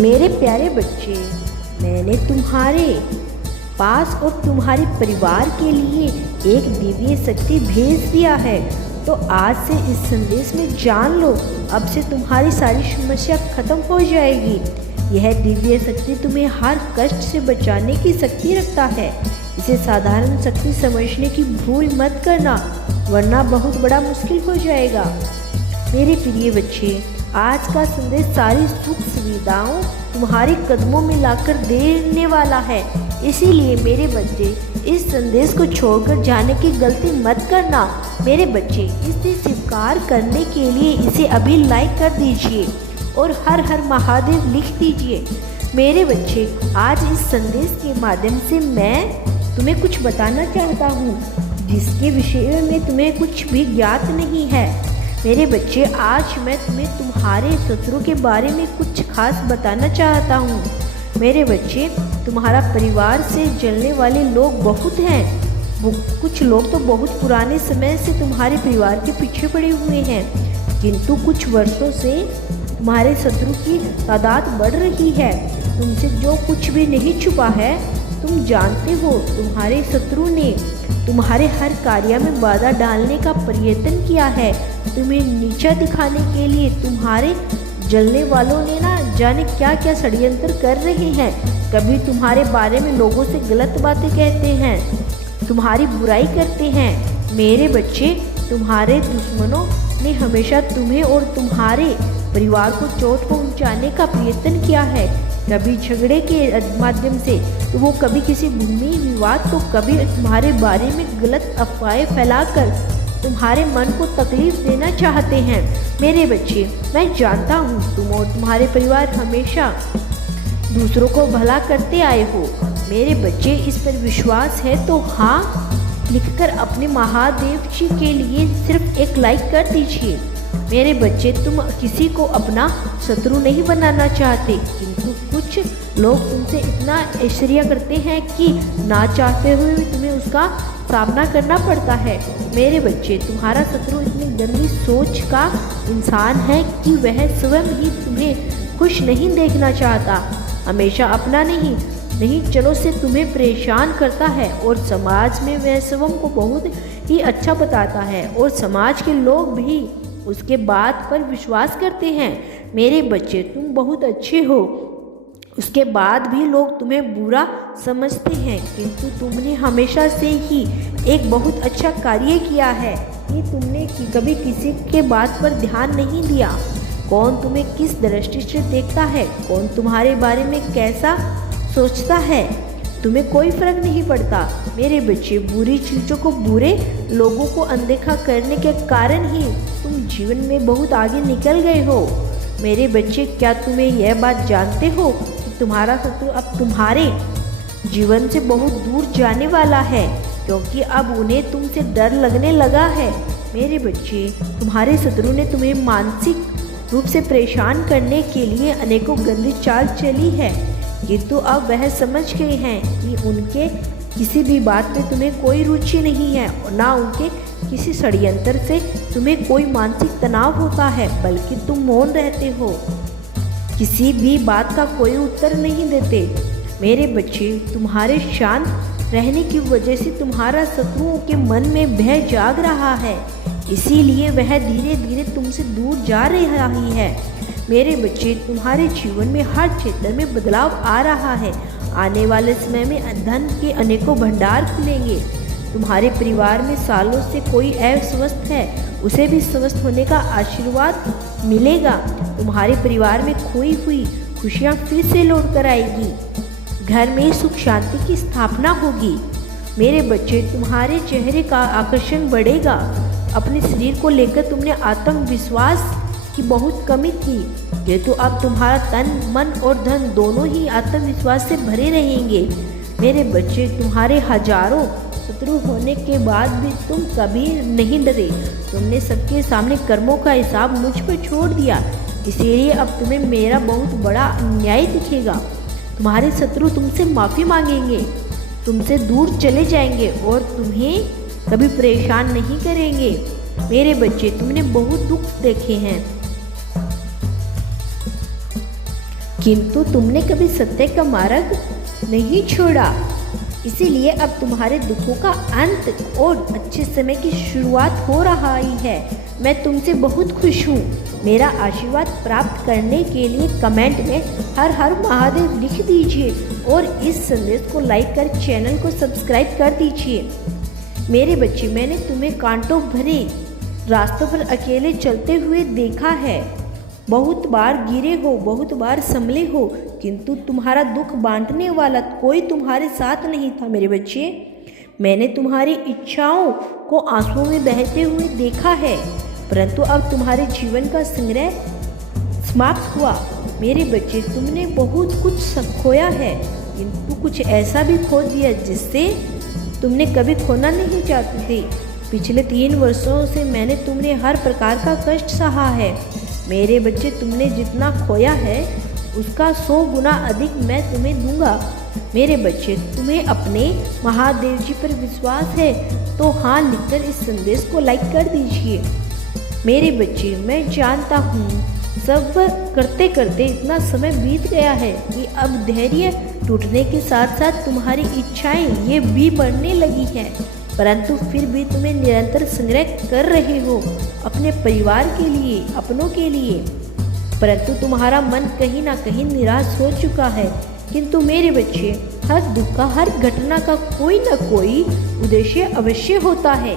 मेरे प्यारे बच्चे, मैंने तुम्हारे पास और तुम्हारे परिवार के लिए एक दिव्य शक्ति भेज दिया है। तो आज से इस संदेश में जान लो, अब से तुम्हारी सारी समस्या खत्म हो जाएगी। यह दिव्य शक्ति तुम्हें हर कष्ट से बचाने की शक्ति रखता है। इसे साधारण शक्ति समझने की भूल मत करना, वरना बहुत बड़ा मुश्किल हो जाएगा। मेरे प्रिय बच्चे, आज का संदेश सारी सुख सुविधाओं तुम्हारे कदमों में लाकर देने वाला है। इसीलिए मेरे बच्चे, इस संदेश को छोड़कर जाने की गलती मत करना। मेरे बच्चे, इसे स्वीकार करने के लिए इसे अभी लाइक कर दीजिए और हर हर महादेव लिख दीजिए। मेरे बच्चे, आज इस संदेश के माध्यम से मैं तुम्हें कुछ बताना चाहता हूँ जिसके विषय में तुम्हें कुछ भी ज्ञात नहीं है। मेरे बच्चे, आज मैं तुम्हें तुम्हारे शत्रु के बारे में कुछ खास बताना चाहता हूँ। मेरे बच्चे, तुम्हारा परिवार से जलने वाले लोग बहुत हैं। कुछ लोग तो बहुत पुराने समय से तुम्हारे परिवार के पीछे पड़े हुए हैं, किंतु कुछ वर्षों से तुम्हारे शत्रु की तादाद बढ़ रही है। तुमसे जो कुछ भी नहीं छुपा है, तुम जानते हो। तुम्हारे शत्रु ने तुम्हारे हर कार्य में बाधा डालने का प्रयत्न किया है। तुम्हें नीचा दिखाने के लिए तुम्हारे जलने वालों ने ना जाने क्या क्या षड्यंत्र कर रहे हैं। कभी तुम्हारे बारे में लोगों से गलत बातें कहते हैं, तुम्हारी बुराई करते हैं। मेरे बच्चे, तुम्हारे दुश्मनों ने हमेशा तुम्हें और तुम्हारे परिवार को चोट पहुंचाने का प्रयत्न किया है। कभी झगड़े के माध्यम से, तो वो कभी किसी भूमि विवाद, तो कभी तुम्हारे बारे में गलत अफवाहें फैलाकर तुम्हारे मन को तकलीफ देना चाहते हैं। मेरे बच्चे, मैं जानता हूँ तुम और तुम्हारे परिवार हमेशा दूसरों को भला करते आए हो। मेरे बच्चे, इस पर विश्वास है तो हाँ लिखकर अपने महादेव जी के लिए सिर्फ एक लाइक कर दीजिए। मेरे बच्चे, तुम किसी को अपना शत्रु नहीं बनाना चाहते, किंतु कुछ लोग तुमसे इतना ऐश्वर्य करते हैं कि ना चाहते हुए भी तुम्हें उसका सामना करना पड़ता है। मेरे बच्चे, तुम्हारा शत्रु इतनी गंदी सोच का इंसान है कि वह स्वयं ही तुम्हें खुश नहीं देखना चाहता। हमेशा अपना नहीं चलो से तुम्हें परेशान करता है और समाज में वह स्वयं को बहुत ही अच्छा बताता है और समाज के लोग भी उसके बात पर विश्वास करते हैं। मेरे बच्चे, तुम बहुत अच्छे हो, उसके बाद भी लोग तुम्हें बुरा समझते हैं, किंतु तुमने हमेशा से ही एक बहुत अच्छा कार्य किया है कि तुमने कभी किसी के बात पर ध्यान नहीं दिया। कौन तुम्हें किस दृष्टि से देखता है, कौन तुम्हारे बारे में कैसा सोचता है, तुम्हें कोई फर्क नहीं पड़ता। मेरे बच्चे, बुरी चीज़ों को, बुरे लोगों को अनदेखा करने के कारण ही तुम जीवन में बहुत आगे निकल गए हो। मेरे बच्चे, क्या तुम्हें यह बात जानते हो कि तुम्हारा शत्रु अब तुम्हारे जीवन से बहुत दूर जाने वाला है, क्योंकि अब उन्हें तुमसे डर लगने लगा है। मेरे बच्चे, तुम्हारे शत्रु ने तुम्हें मानसिक रूप से परेशान करने के लिए अनेकों गंदी चाल चली है, किंतु अब वह समझ गए हैं कि उनके किसी भी बात में तुम्हें कोई रुचि नहीं है और ना उनके किसी षड्यंत्र से तुम्हें कोई मानसिक तनाव होता है, बल्कि तुम मौन रहते हो, किसी भी बात का कोई उत्तर नहीं देते। मेरे बच्चे, तुम्हारे शांत रहने की वजह से तुम्हारा शत्रुओं के मन में भय जाग रहा है, इसीलिए वह धीरे धीरे तुमसे दूर जा रही है। मेरे बच्चे, तुम्हारे जीवन में हर क्षेत्र में बदलाव आ रहा है। आने वाले समय में धन के अनेकों भंडार खुलेंगे। तुम्हारे परिवार में सालों से कोई अस्वस्थ है, उसे भी स्वस्थ होने का आशीर्वाद मिलेगा। तुम्हारे परिवार में खोई हुई खुशियाँ फिर से लौट कर आएगी। घर में सुख शांति की स्थापना होगी। मेरे बच्चे, तुम्हारे चेहरे का आकर्षण बढ़ेगा। अपने शरीर को लेकर तुमने आत्मविश्वास की बहुत कमी थी, किंतु अब तुम्हारा तन, मन और धन दोनों ही आत्मविश्वास से भरे रहेंगे। मेरे बच्चे, तुम्हारे हजारों शत्रु होने के बाद भी तुम कभी नहीं डरे। तुमने सबके सामने कर्मों का हिसाब मुझ पर छोड़ दिया, इसीलिए अब तुम्हें मेरा बहुत बड़ा अन्याय दिखेगा। तुम्हारे शत्रु तुमसे माफ़ी मांगेंगे, तुमसे दूर चले जाएंगे और तुम्हें कभी परेशान नहीं करेंगे। मेरे बच्चे, तुमने बहुत दुख देखे हैं, किंतु तुमने कभी सत्य का मार्ग नहीं छोड़ा। इसीलिए अब तुम्हारे दुखों का अंत और अच्छे समय की शुरुआत हो रहा ही है। मैं तुमसे बहुत खुश हूँ। मेरा आशीर्वाद प्राप्त करने के लिए कमेंट में हर हर महादेव लिख दीजिए और इस संदेश को लाइक कर चैनल को सब्सक्राइब कर दीजिए। मेरे बच्चे, मैंने तुम्हें कांटों भरे रास्तों पर अकेले चलते हुए देखा है। बहुत बार गिरे हो, बहुत बार संभले हो, किंतु तुम्हारा दुख बांटने वाला कोई तुम्हारे साथ नहीं था। मेरे बच्चे, मैंने तुम्हारी इच्छाओं को आंसुओं में बहते हुए देखा है, परंतु अब तुम्हारे जीवन का संग्रह समाप्त हुआ। मेरे बच्चे, तुमने बहुत कुछ खोया है, किंतु कुछ ऐसा भी खो दिया जिससे तुमने कभी खोना नहीं चाहते थे। पिछले 3 वर्षों से मैंने तुम्हें हर प्रकार का कष्ट सहा है। मेरे बच्चे, तुमने जितना खोया है उसका 100 गुना अधिक मैं तुम्हें दूंगा। मेरे बच्चे, तुम्हें अपने महादेव जी पर विश्वास है तो हाँ लिखकर इस संदेश को लाइक कर दीजिए। मेरे बच्चे, मैं जानता हूँ सब करते करते इतना समय बीत गया है कि अब धैर्य टूटने के साथ साथ तुम्हारी इच्छाएं ये भी बढ़ने लगी हैं, परंतु फिर भी तुम्हें निरंतर संग्रह कर रहे हो अपने परिवार के लिए, अपनों के लिए। परंतु तुम्हारा मन कहीं ना कहीं निराश हो चुका है। किंतु मेरे बच्चे, हर दुख का, हर घटना का कोई ना कोई उद्देश्य अवश्य होता है।